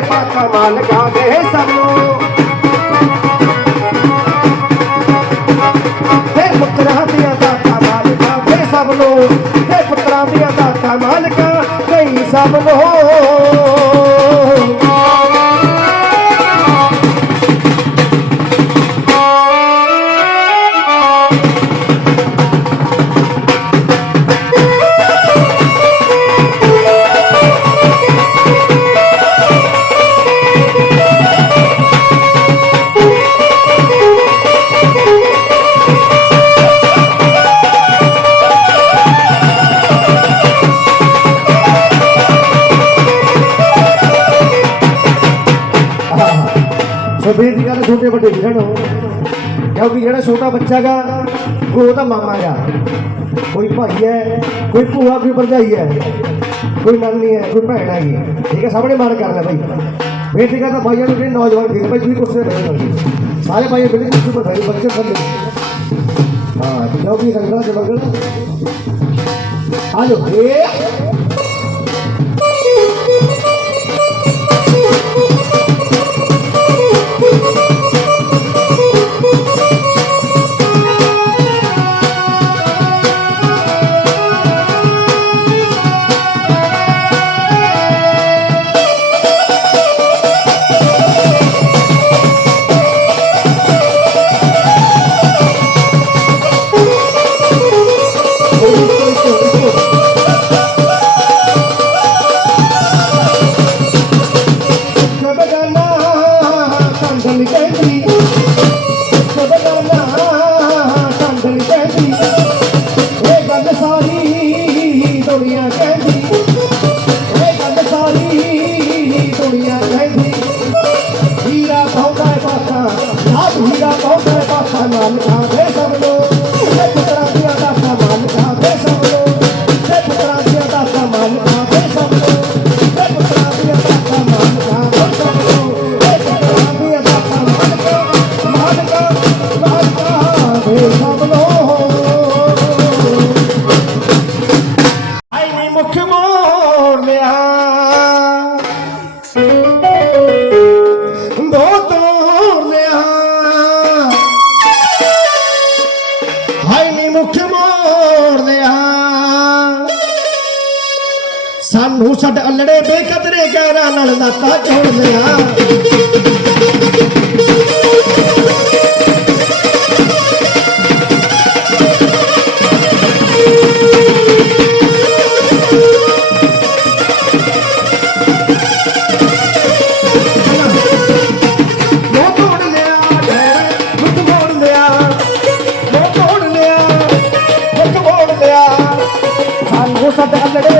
ਮਾਲਕਾਂ ਦੇ ਸਭ। ਨੂੰ ਤੇ ਪੁੱਤਰਾਂ ਦੀਆਂ ਦਾਤਾਂ ਮਾਲਕਾਂ ਦੇ ਸਭ। ਨੂੰ ਤੇ ਪੁੱਤਰਾਂ ਦੀਆਂ ਦਾਤਾਂ ਮਾਲਕਾਂ ਕਈ ਸਭ। ਨੂੰ ਸੋ ਬੇਨਤੀ ਕਰ ਛੋਟੇ ਵੱਡੇ ਵੀਰਾਂ ਨੂੰ ਕਿਉਂਕਿ ਜਿਹੜਾ ਛੋਟਾ ਬੱਚਾ ਗਾ ਉਹ ਤਾਂ ਮਾਮਾ ਗਾ। ਕੋਈ ਭਾਈ ਹੈ, ਕੋਈ ਭੂਆ, ਕੋਈ ਭਰਜਾਈ ਹੈ। ਕੋਈ ਨਾਨੀ ਹੈ, ਕੋਈ ਭੈਣ ਹੈਗੀ ਠੀਕ ਹੈ, ਸਾਹਮਣੇ ਮਾਰ ਕਰਨਾ ਭਾਈ। ਬੇਨਤੀ ਕਰਦਾ ਭਾਈਆਂ ਨੂੰ ਜਿਹੜੇ ਨੌਜਵਾਨ ਵੀਰ ਭਾਈ ਤੁਸੀਂ ਕੁਰਸੇ ਤੇ ਬੈਠੋ ਸਾਰੇ ਭਾਈ ਬਿਲਕੁਲ ਕੁਰਸੀ ਪਰ ਬੈਠੋ ਬੱਚੇ ਸਭ ਹਾਂ ਤੇ ਸੰਗਰਾ ਦੇ ਬਗਲ ਆ ਜਾਓ ਇਹ ਮਾਲਕਾਂ ਸਾਨੂੰ ਸੱਡ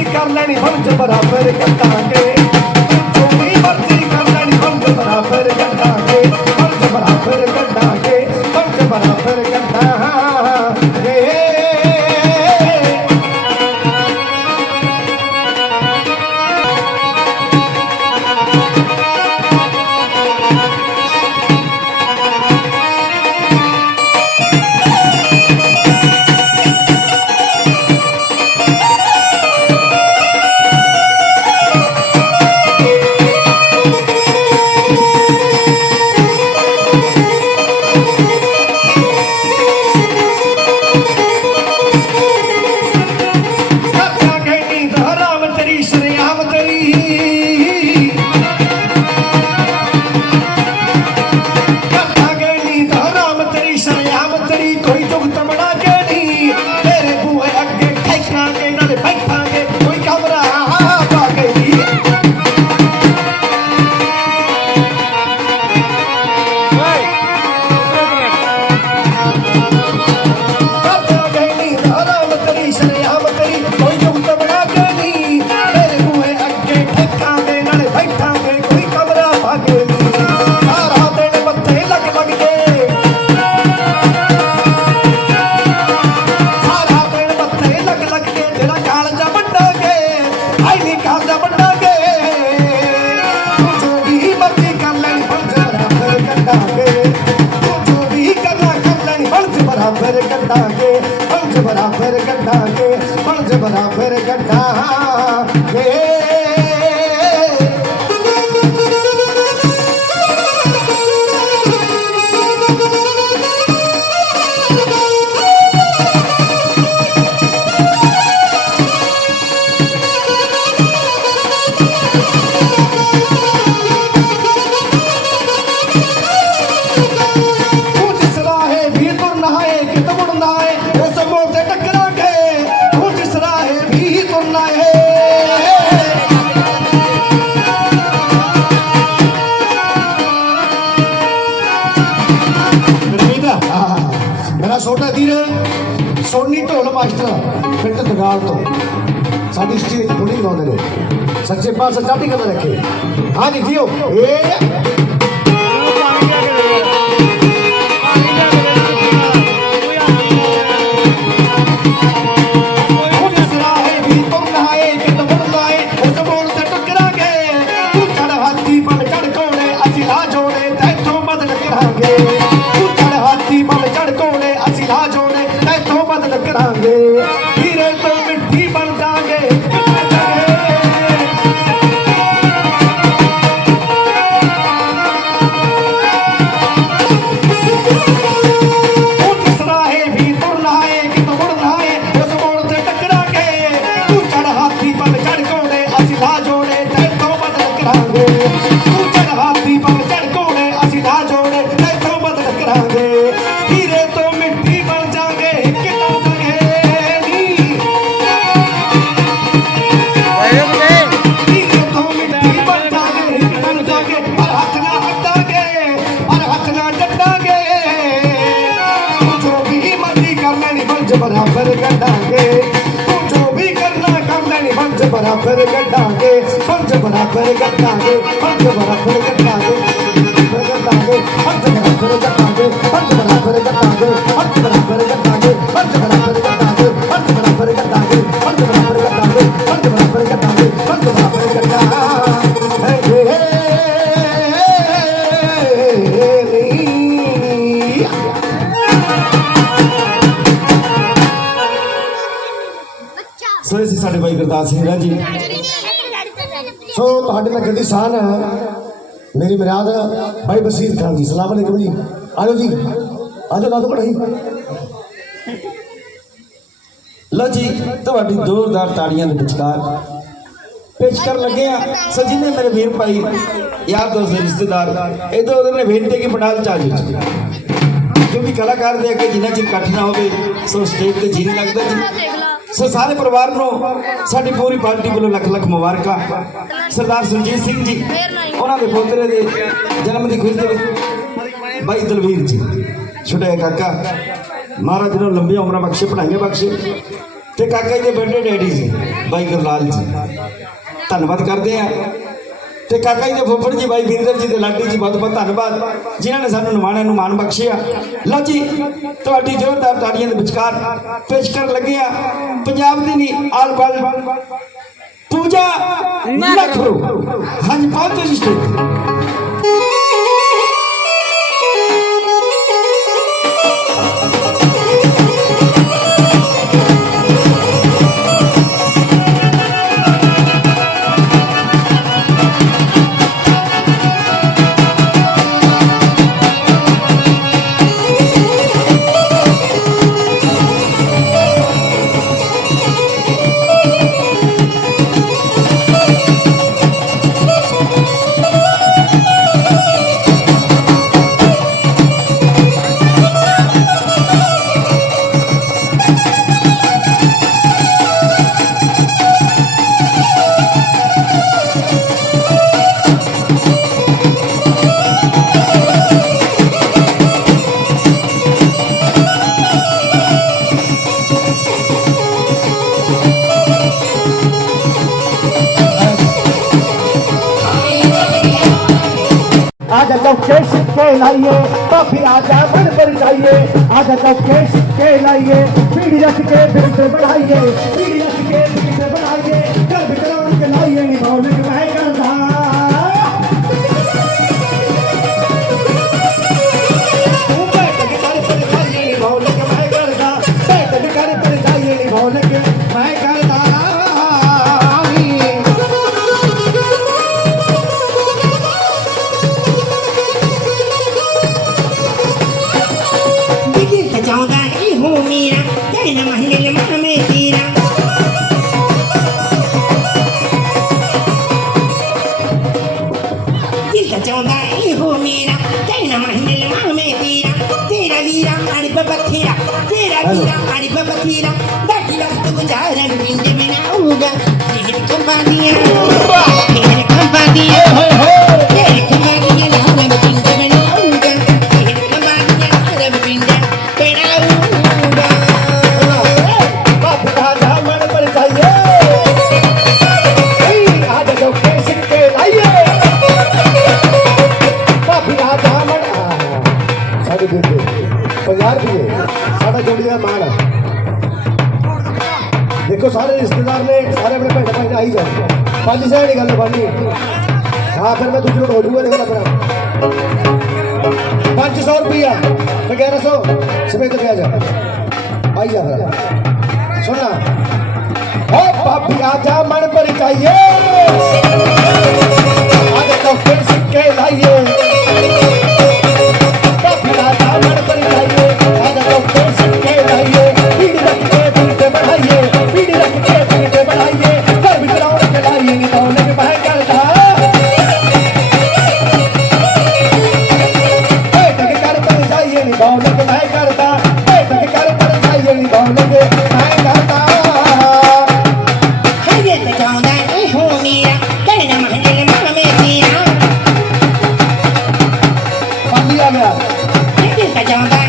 ਕਰ ਲੈਣੀ ਹੁਣ ਚ ਬਰਾਬਰ ਕੱਟਾਂਗੇ। 你。ਮੇਰਾ ਛੋਟਾ ਵੀਰ ਸੋਨੀ ਢੋਲ ਮਾਸਟਰ, ਪਿੰਡ ਦਗਾਲ ਤੋਂ। ਸਾਡੀ ਸਟੇਜ ਬੁਲਿੰਗ ਆਉਂਦੇ ਨੇ। ਸੱਚੇ ਪਾਸੇ ਚਾਟੀ ਕਦਰ ਰੱਖੇ? ਹਾਂਜੀ ਜੀਓ। ਏ ਬਰਾਬਰ ਕੱਟਾਂਗੇ ਪੰਜ ਬਰਾਬਰ ਕੱਟਾਂਗੇ ਪੰਜ ਬਰਾਬਰ ਕੱਟਾਂਗੇ ਬਰਾਬਰ ਕੱਟਾਂਗੇ ਪੰਜ ਬਰਾਬਰ ਕੱਟਾਂਗੇ ਪੰਜ ਬਰਾਬਰ ਕੱਟਾਂਗੇ ਪੰਜ ਬਰਾਬਰ इंसान है मेरी मिराद भाई बशीर खान जी सलाम अलैकुम जी आजो जी आजो ना तो पढ़ाई ਲੋ ਜੀ, ਤੁਹਾਡੀ ਜ਼ੋਰਦਾਰ ਤਾੜੀਆਂ ਦੇ ਵਿਚਕਾਰ ਪੇਸ਼ ਕਰਨ ਲੱਗੇ ਆ ਸਜੀ ਨੇ ਮੇਰੇ ਵੀਰ ਭਾਈ, ਯਾਰ ਦੋਸਤ, ਰਿਸ਼ਤੇਦਾਰ ਇਧਰ ਉਧਰ ਨੇ ਵੇਟ ਤੇ ਕੀ ਪੰਡਾਲ ਚਾਹ ਜੀ ਜੋ। ਵੀ ਕਲਾਕਾਰ ਦੇ ਅੱਗੇ ਜਿੰਨਾ ਚਿਰ ਇਕੱਠ ਨਾ ਹੋਵੇ, ਸੋ ਸਟੇਜ ਤੇ ਜੀਣ ਲੱਗਦਾ ਜੀ। ਸੋ ਸਾਰੇ ਪਰਿਵਾਰ ਨੂੰ ਸਾਡੀ ਪੂਰੀ ਪਾਰਟੀ ਵੱਲੋਂ ਲੱਖ ਲੱਖ ਮੁਬਾਰਕਾਂ। ਸਰਦਾਰ ਸੁਰਜੀਤ ਸਿੰਘ ਜੀ, ਉਹਨਾਂ ਦੇ ਪੋਤਰੇ ਦੇ ਜਨਮ ਦੀ ਖੁਸ਼ੀ ਦੇ ਬਾਈ ਦਲਵੀਰ ਜੀ, ਛੋਟੇ ਕਾਕਾ। ਮਹਾਰਾਜ ਨੂੰ ਲੰਬੀਆਂ ਉਮਰਾਂ ਬਖਸ਼ੇ ਪੜਾਈਆਂ ਬਖਸ਼ੇ। ਤੇ ਕਾਕਾ ਜੀ ਦੇ ਬੇਟੇ ਡੈਡੀ ਜੀ, ਬਾਈ ਗੁਰਲਾਲ ਜੀ। ਧੰਨਵਾਦ ਕਰਦੇ ਆ ਤੇ ਕਾਕਾ ਜੀ ਦੇ ਫੁੱਫੜ ਜੀ ਬਾਈ ਬਿੰਦਰ ਜੀ ਦੇ ਲਾਡੀ ਜੀ ਬਹੁਤ ਬਹੁਤ ਧੰਨਵਾਦ। ਜਿਨ੍ਹਾਂ ਨੇ ਸਾਨੂੰ ਨਿਮਾਣਿਆਂ ਨੂੰ ਮਾਣ ਬਖਸ਼ਿਆ। ਲਓ ਜੀ ਤੁਹਾਡੀ ਜ਼ੋਰਦਾਰ ਤਾੜੀਆਂ ਦੇ ਵਿਚਕਾਰ ਪੇਸ਼ ਕਰਨ ਲੱਗੇ ਆ। ਪੰਜਾਬ ਦੀ ਨਹੀਂ ਆਲ ਬਲ। ਪੂਜਾ ਨਖਰੂ ਹਾਂਜੀ ਪਹੁੰਚੋ ਜੀ ਸਟੇਜ आजा चौके सिक्के लाइए काफी आजा बन कर जाइए आजा चौके सिक्के लाइए पीढ़ी रख के बिरसे बढ़ाइए पीढ़ी रख के ਨਚਾਉਂਦਾ ਇਹੋ ਮੇਰਾ ਕਹਿਣਾ ਮਹਿਮਿਲ ਮਾਵੇਂ ਤੇਰਾ ਤੇਰਾ ਵੀਰਾ ਅੜੀ ਬਾਬਾ ਤੇਰਾ ਤੇਰਾ ਵੀਰਾ ਅੜੀ ਬਾਬਾ ਤੇਰਾ ਬਾਕੀ ਵਕਤ ਗੁਜ਼ਾਰਨ ਪਿੰਡ ਮੇਂ ਆਊਗਾ ਤੇਰੇ ਕੰਬਾਦੀਆਂ ਤੇਰੇ ਕੰਬਾਦੀਆਂ ਹੋਏ ਹੋਏ 500 ਰੁਪਇਆ 1100 ਸਮੇਤ ਲਿਆ ਜਾ। ਆਈ ਜਾ ਫਿਰ। ਸੁਣਾ ਓ ਪਾਪੀ ਆ ਜਾ, ਮਨ ਪਰ ਚਾਹੀਏ। ਆਦੇ ਤਾਂ ਫਿਰ ਸਿੱਕੇ ਲਾਈਏ। 开枪的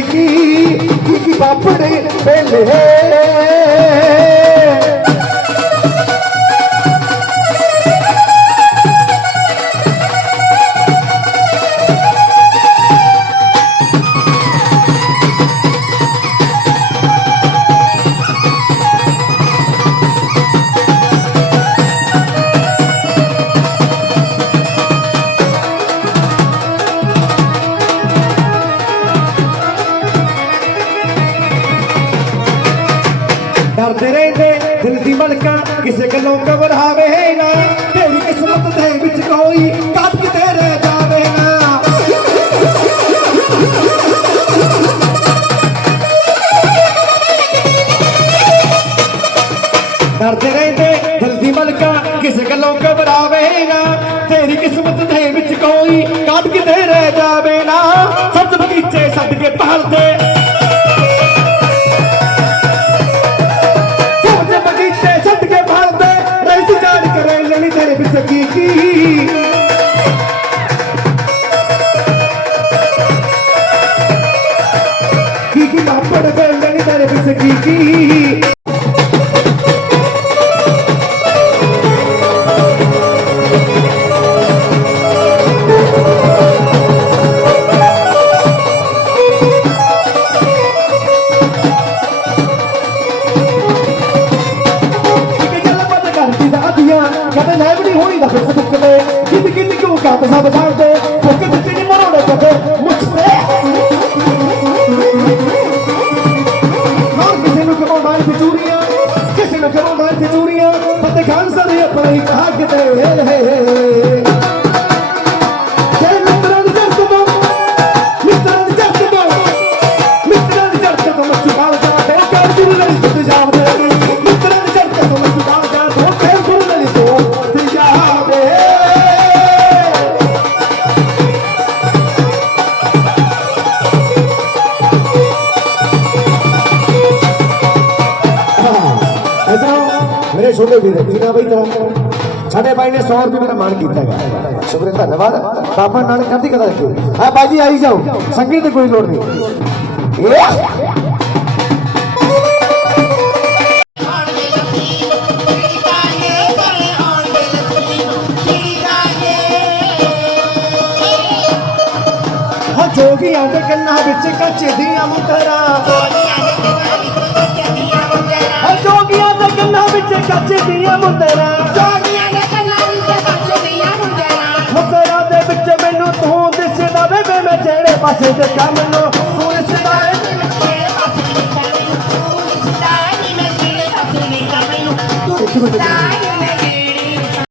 ਤੇਰੇ ਪਿੱਛੇ ਕੀ ਕੀ ਡਰਦੇ ਰਹਿੰਦੇ, ਦਿਲ ਦੀ ਮਲਕਾ ਕਿਸੇ ਗੱਲੋਂ ਘਬਰਾਵੇ ਨਾ। ਤੇਰੀ ਕਿਸਮਤ ਦੇ ਵਿੱਚ ਕੋਈ ਕੱਟ ਕਿਤੇ ਰਹਿ ਜਾਵੇ ਨਾ। ਸੱਤ ਬਗੀਚੇ ਛੱਡ ਕੇ ਪਹਲਦੇ ਸੋਚ ਬਗੀਚੇ ਛੱਡ ਕੇ ਭਾਲਦੇ। ਰਹਿ ਜਾਣ ਕਰੇ ਲੈਣੀ ਤੇਰੇ ਵਿੱਚ ਕੀ ਕੀ। ਕੀ ਕੀ। ਹੋਈ ਦਾ ਫਿਰ ਦੁੱਖ ਦੇ। ਕਿੰਨ ਕਿਉਂ ਕਾਪ ਸਭ ਜਾਣਦੇ ਫੁੱਕ ਦਿੱਤੀ ਨਹੀਂ ਮਰੋੜੇ ਕਦੇ। ਮੁਛਰੇ ਹਾਂ ਕਿਸੇ ਨੂੰ ਕਹੋ ਮਾਰ ਚੂਰੀਆਂ ਕਿਸੇ ਨੂੰ ਕਹੋ ਮਾਰ ਚੂਰੀਆਂ ਫਤਿਹ ਖਾਨ ਸਾਰੇ ਆਪਣਾ ਹੀ ਕਹਾ ਕਿਤੇ ਜੈ ਮੇਰੇ ਛੋਟੇ ਬਈ ਤੇਰਾ ਸਾਡੇ ਭਾਈ ਨੇ 100 ਰੁਪਏ ਮੇਰਾ ਮਾਨ ਕੀਤਾ ਹੈ ਸ਼ੁਕਰ ਧੰਨਵਾਦ। ਬਾਬਾ ਨਾਨਕ ਕਰਦੀ ਕਦਾ ਰੱਖਿਓ ਹਾਂ ਭਾਈ ਆਈ ਜਾਓ। ਸੰਗੀਤ ਦੀ ਕੋਈ ਲੋੜ ਨਹੀਂ। ਇਹ ਜੋਗੀਆਂ ਦੇ ਕੰਨਾਂ ਵਿੱਚ ਕੱਚ ਦੀਆਂ ਮੁੰਦਰਾਂ। ਜੋਗੀਆਂ ਦੇ ਨੇ ਕੱਚਦੀਆਂ ਮੁੰਦਰਾਂ। ਸੋਨੀਆਂ ਨੇ ਕਨਾਰੀ ਤੇ ਕੱਚਦੀਆਂ ਮੁੰਦਰਾਂ। ਮੁੰਦਰਾਂ ਦੇ ਵਿੱਚ ਮੈਨੂੰ ਤੂੰ ਦਿਸਦਾ ਵੇ ਮੈਂ ਜਿਹੜੇ ਪਾਸੇ ਤੇ ਕੰਮ ਨੂੰ। ਤੂੰ ਦਿਸਦਾ ਵੇ ਇੱਕ ਮਿੰਟ